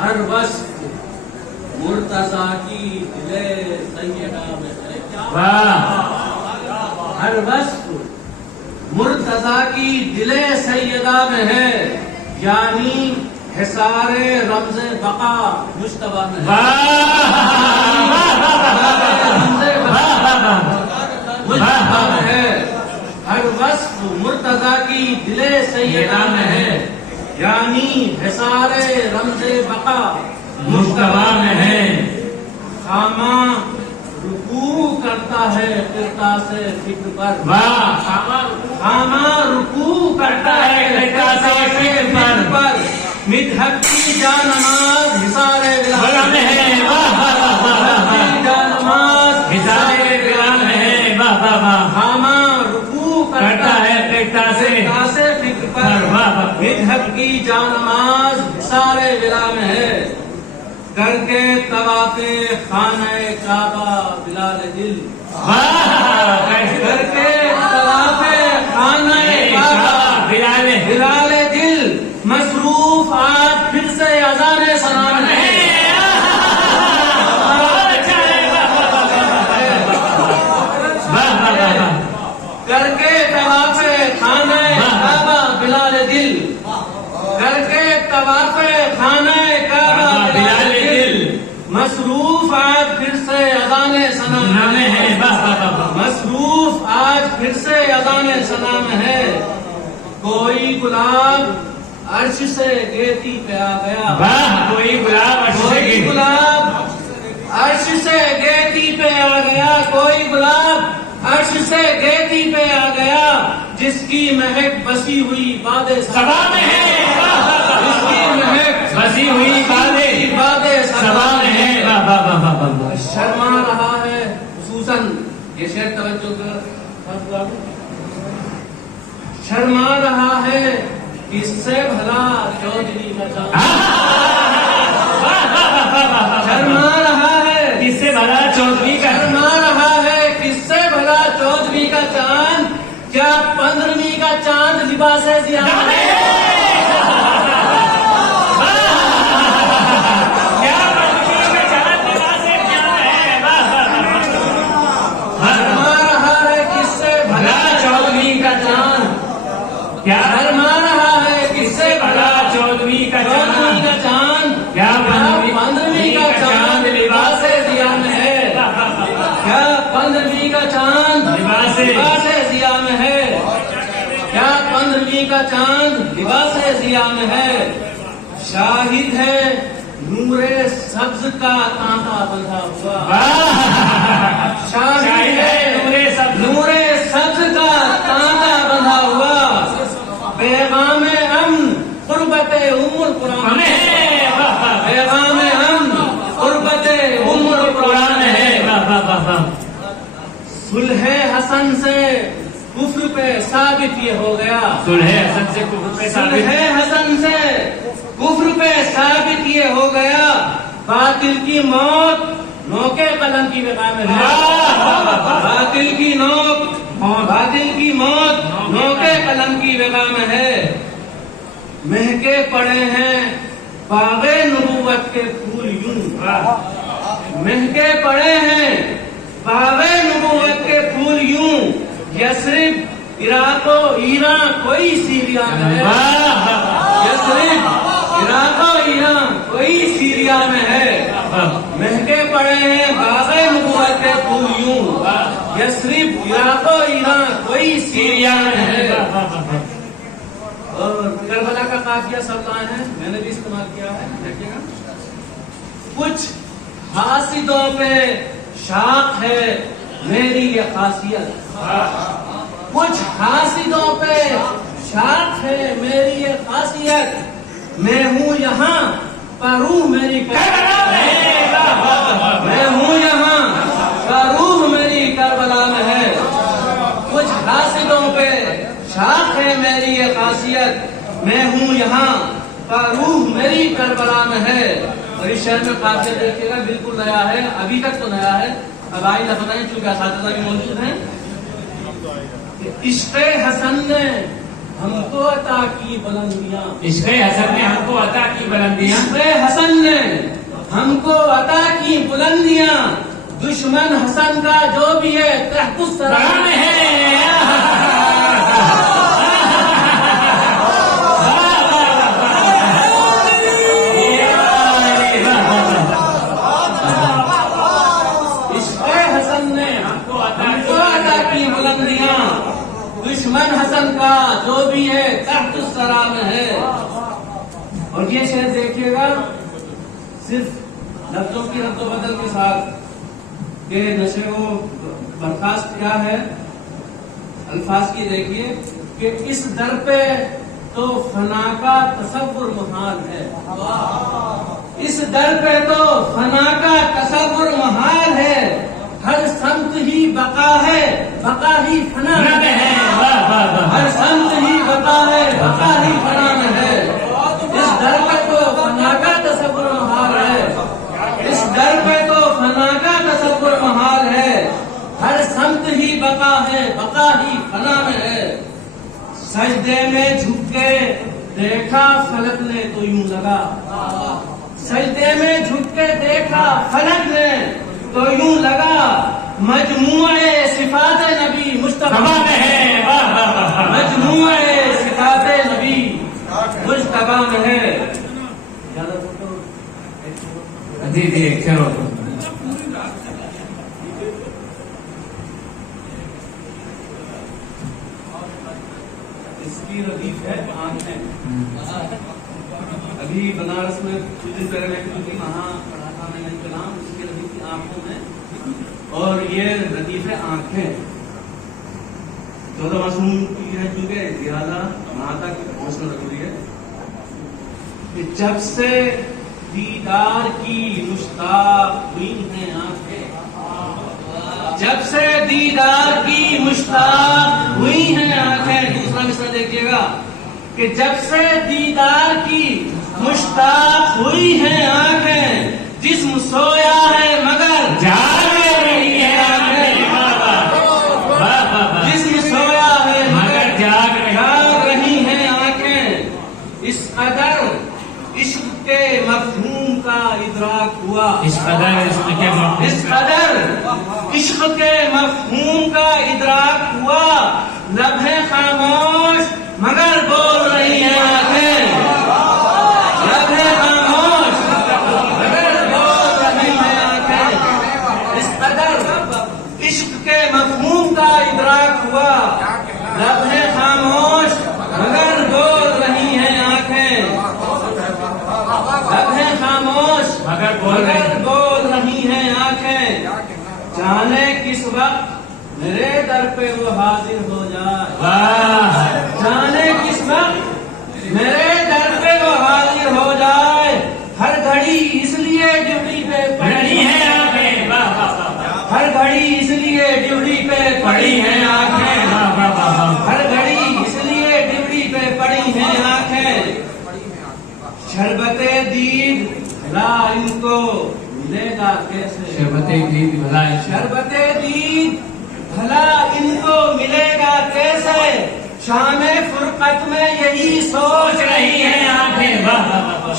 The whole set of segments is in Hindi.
हर वस्फ मुर्तजा की दिले सैयदा में है। वाह। हर वस्फ मुर्तजा की दिले सैयदा में है, यानी हिसारे रमज़े बका मुश्तबा में है। मुश्तबा में है। हर वस्फ मुर्तजा की दिले सैयदा में है, यानी हिसारे रमज़े बका मुश्तबा में है। खामा रुकू करता है किरता से फिक्र पर। वाह। खामा रुकू करता है किरता से फिक्र पर। मिदहब की जानमाज हिसारे विला में है। जानमाज हिसारे विला में है। वाह वाह वाह। खामा रुकू करता है किरता से फिक्र पर। मिदहब की जानमाज हिसारे विला में है, करके तवाफ़े खाने काबा बिलाल दिल। करके तवाफ़े खाने काबा बिलाल दिल मसरूफ आज फिर से अज़ान सलाम है। करके तवाफ़े खाने काबा बिलाल दिल, करके तवाफ़े खाने काबा बिलाल दिल मसरूफ आज फिर से अज़ान सलाम है। मसरूफ आज फिर से अज़ान सलाम है। कोई गुलाब अर्श से गेती पे आ गया। कोई गुलाब अर्श से गेती पे आ गया। कोई गुलाब अर्श से गेती पे आ गया, जिसकी महक बसी हुई बादे सबा में है। जिसकी महक बसी हुई बादे सबा में है। शर्मा रहा है खुसूसन, ये शेर तवज्जो कर। शर्मा रहा है किससे भला चौधरी का चांद। शर्मा रहा है किससे भला चौधरी का। शर्मा रहा है किससे भला चौधरी का चांद। क्या 15वीं का चांद लिबास है जिया में है। शर्मा रहा है किससे भला चौधरी का चांद। क्या शर्मा रहा है किससे भला चौधरी का चांद। क्या 15वीं का चांद लिबास जिया में है। क्या 15वीं का चांद लिबास जिया में है। क्या 15वीं का चांद लिबास जिया में है। शाहिद है नूरे सब्ज का तांता बंधा हुआ। शाहिद है नूरे सब्ज का तांता बंधा हुआ। पैगाम अमन कुर्बत उम्र कुरान है। पैगाम अमन कुर्बत उम्र कुरान है। सुलह हसन से कुफ्र पे साबित ये हो गया। सुलह हसन से कुफ्र पे साबित ये हो गया। बातिल की मौत नोके कलम की बेगा में है। बातिल की मौत नोके कलम की बेगा में है। महके पड़े हैं बागे नबूवत के फूल यूं। महके पड़े हैं बागे नबूवत के फूल यूं। यसरिब इराको ईरान कोई सीरिया में है। यसरिब इराको ईरान कोई सीरिया में है। महके पड़े हैं बागे नबूवत के फूल यूं। यसरिब इराको ईरान कोई सीरिया में है। और करबला का काफिया सब लाए हैं, मैंने भी इस्तेमाल किया है, देखिएगा। कुछ हासिदों पे शाख है मेरी ये खासियत। कुछ हासिदों पे शाख है मेरी ये खासियत। मैं हूँ यहाँ पर रूह मेरी करबला में है। मैं हूँ यहाँ पर रूह मेरी करबला में है। कुछ हासिदों पे शाख है मेरी ये खासियत। मैं हूँ यहाँ पर रूह मेरी करबला में है। और इस शहर में काफिया देखिएगा बिल्कुल नया है, अभी तक तो नया है, अब आइंदा पता नहीं चूंकि असातिज़ा भी मौजूद हैं। इश्क़े हसन ने हमको अता की बुलंदियां। इश्क़े हसन ने हमको अता की बुलंदियां। इश्क़े हसन ने हमको अता की बुलंदियां, दुश्मन हसन का जो भी है तहतुस्सराम है। दुश्मन हसन का जो भी है तहतुस्सरा में है। और ये शेर देखिएगा सिर्फ लफ्जों की रद्दोबदल के साथ के नशे को बर्खास्त किया है। अल्फाज की देखिए कि इस दर पे तो फना का तसव्वुर मुहाल है, इस दर पे तो फना का तसव्वुर मुहाल है, हर संत ही बका है, बका ही फना में है, हर संत ही बका है, बका ही फना में है। इस दर पे तो फना का तसव्वुर मुहाल है, इस दर पे तो फना का तसव्वुर मुहाल है, हर संत ही बका है, बका ही फना में है। सजदे में झुक के देखा फलक ने तो यूं लगा, सजदे में झुक के देखा फलक ने तो यूं लगा, मजमुए सिफाते नबी मुस्तफा में है, मजमुए सिफाते नबी मुस्तफा में है। जी चलो। इसकी रदीफ है आंखें। अभी बनारस में कुछ दिन पहले क्योंकि वहाँ पढ़ा था मैंने कलाम, इसकी रदीफ की आंखों में, और ये रदीफ है आंखें। 14 मासूम की है चूंकि लिहाजा वहां तक पहुंचना जरूरी है कि जब से दीदार की मुश्ताक हुई हैं आंखें, जब से दीदार की मुश्ताक हुई हैं आंखें। दूसरा मिसरा देखिएगा कि जब से दीदार की मुश्ताक हुई हैं आंखें, जिस्म सोया है मगर जाग रही है आंखें, जिस्म सोया है मगर जाग रही हैं आंखें। इस कदर इश्क के मफहूम का इदराक हुआ, इस कदर इश्क के मफहूम का इदराक हुआ, लम्हे खामोश मगर बोल रही हैं आंखें, लम्हे खामोश मगर बोल रही हैं आंखें। इस कदर इश्क के मफहूम का इदराक हुआ, लम्हे खामोश मगर बोल रही हैं आंखें, लम्हे खामोश मगर बोल रही हैं आंखें। जाने किस वक्त मेरे दर पे वो हाजिर हो जाए, जाने किस वक्त मेरे दर पे वो हाजिर हो जाए, हर घड़ी इसलिए ड्यूटी पे पड़ी है आंखें, हर घड़ी इसलिए ड्यूटी पे पड़ी हैं आंखें, हर घड़ी इसलिए ड्यूटी पे पड़ी हैं आंखें। शरबते दीद भला इनको मिलेगा कैसे, शरबते दीद भला, शरबते दीद भला इनको मिलेगा कैसे, शामे फुरकत में यही सोच रही हैं आंखें,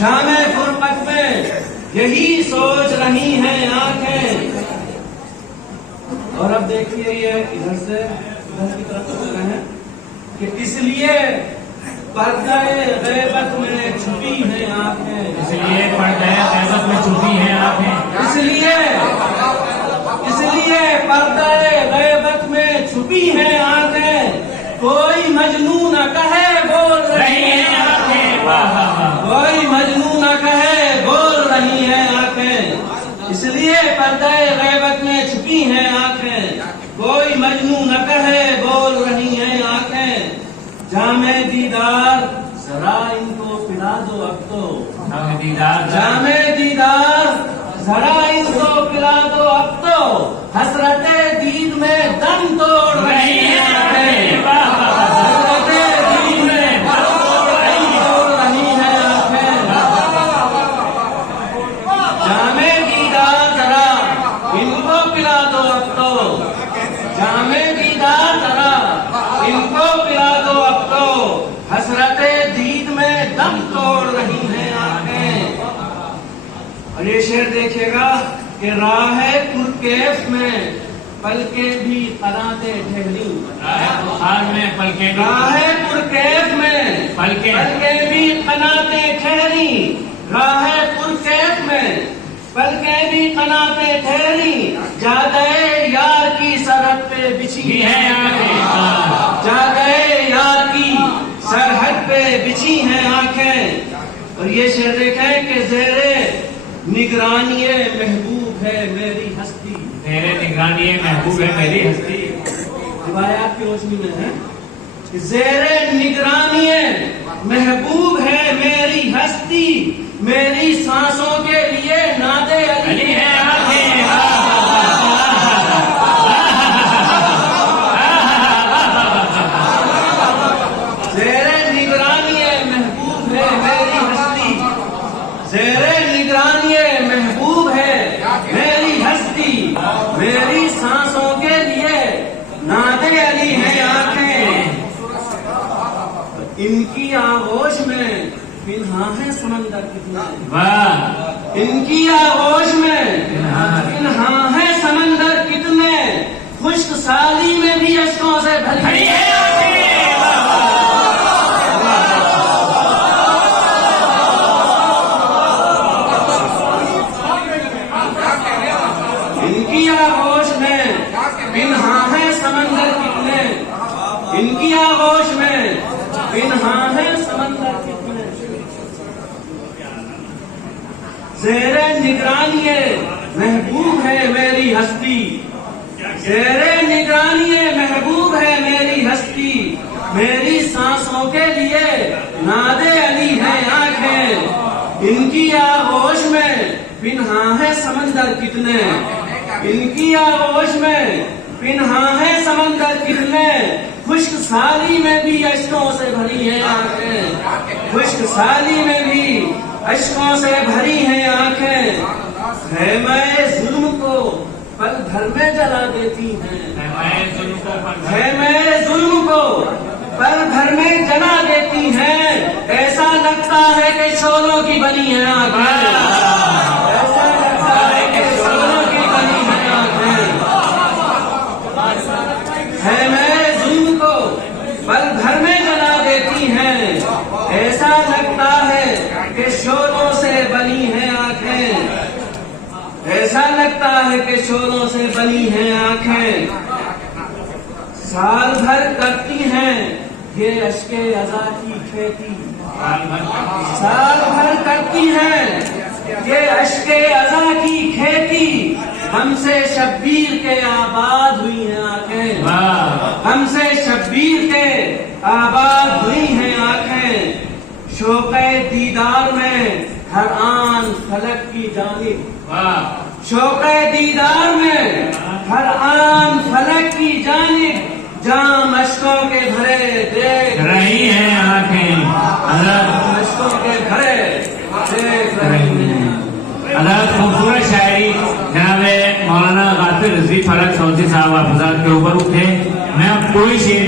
शामे फुरकत में यही सोच रही हैं आंखें। और अब देखिए ये इधर से उधर की तरफ चल रहे हैं कि इसलिए पर्दाए गैबत में छुपी हैं आंखें, इसलिए पर्दाए गैबत में छुपी हैं आंखें, इसलिए पर्दाए गैबत में छुपी हैं आंखें। कोई मजनू न कहे बोल रही हैं आंखें, कोई मजनू न कहे बोल रही हैं आंखें। इसलिए पर्दाए गैबत में छुपी हैं आंखें, कोई मजनू न कहे बोल रही हैं आंखें। जामे दीदार जरा इनको पिला दो अब तो, जामे दीदार, जामे दीदार जरा इनको पिला दो अब तो, हसरते दीद में दम तोड़ रही हैं आंखें, हसरते दीद में दम तोड़ रही हैं आंखें। जामे दीदार जरा इनको पिला दो अब तो, जामे दीदार जरा इनको पिला दो अब तो, हसरते दीद में दम तोड़ रही हैं आंखें। और ये शेर देखिएगा कि राह पुरकैफ में पलके भी कनाते ठहरी। बुखार में पलके राह पुरकैफ में पलके भी कनाते ठहरी। राह पुरकैफ में पलके भी कनाते ठहरी। जादे यार की सरहद पे बिछी है आंखें। जादे यार की सरहद पे बिछी हैं आंखें। और ये शेर देखें कि ज़ेरे निगरानी महबूब है मेरी हस्ती। तेरे निगरानी महबूब है मेरी हस्ती। रिवायात की रोशनी में है कि ज़ेरे निगरानी महबूब है मेरी हस्ती। मेरी सांसों के लिए नादे अली है आंखें। ज़ेरे निगरानी महबूब है मेरी हस्ती। ज़ेरे निगरानी महबूब है मेरी हस्ती। मेरी सांसों के लिए नादे अली है आंखें। इनकी आगोश में पिन्हा है समंदर कितना। वाह। इनकी आगोश में पिन्हा है समंदर कितने। खुश्क साली में भी अश्कों से भरी है इनकी आगोश में पिन्हा है समंदर कितने। इनकी आगोश में पिन्हा है समंदर कितने। ज़ेरे निगरानी महबूब है मेरी हस्ती। ज़ेरे निगरानी महबूब है मेरी हस्ती। मेरी सांसों के लिए नादे अली है आंखें। इनकी आगोश में पिन्हा है समंदर कितने। इनकी आगोश में पिन्हा है समंदर कितने। खुश्क साली में भी अश्कों से भरी है आंखें। खुश्क साली में भी अश्कों से भरी हैं आंखें। है मैं जुल्म को पल भर में जला देती हैं। है मैं जुल्म को पल भर में जला देती हैं। ऐसा लगता है कि शोलों की बनी है आंखें। ऐसा लगता है कि शोलों की बनी है आंखें। है मैं जुल्म को पल भर में जला देती हैं। ऐसा लगता है कि शोलों से बनी है आंखें। ऐसा लगता है कि शोलों से बनी है आंखें। साल भर करती हैं ये अश्के अज़ा की खेती। साल भर करती हैं ये अश्के अज़ा की खेती। हमसे शब्बीर के आबाद हुई हैं आंखें। हमसे शब्बीर के आबाद हुई हैं आंखें। शौक़े दीदार में हर आन फलक की जानिब। शौक़े दीदार में हर आन फलक की जानिब। जाम अश्कों के भरे देख रही हैं आंखें। अश्कों के भरे देख रही हैं। खूबसूरत शायरी जनाब मौलाना गाफिर रिजवी फलक सौदी साहब आफजाद के ऊपर उठे। मैं अब कोई शेर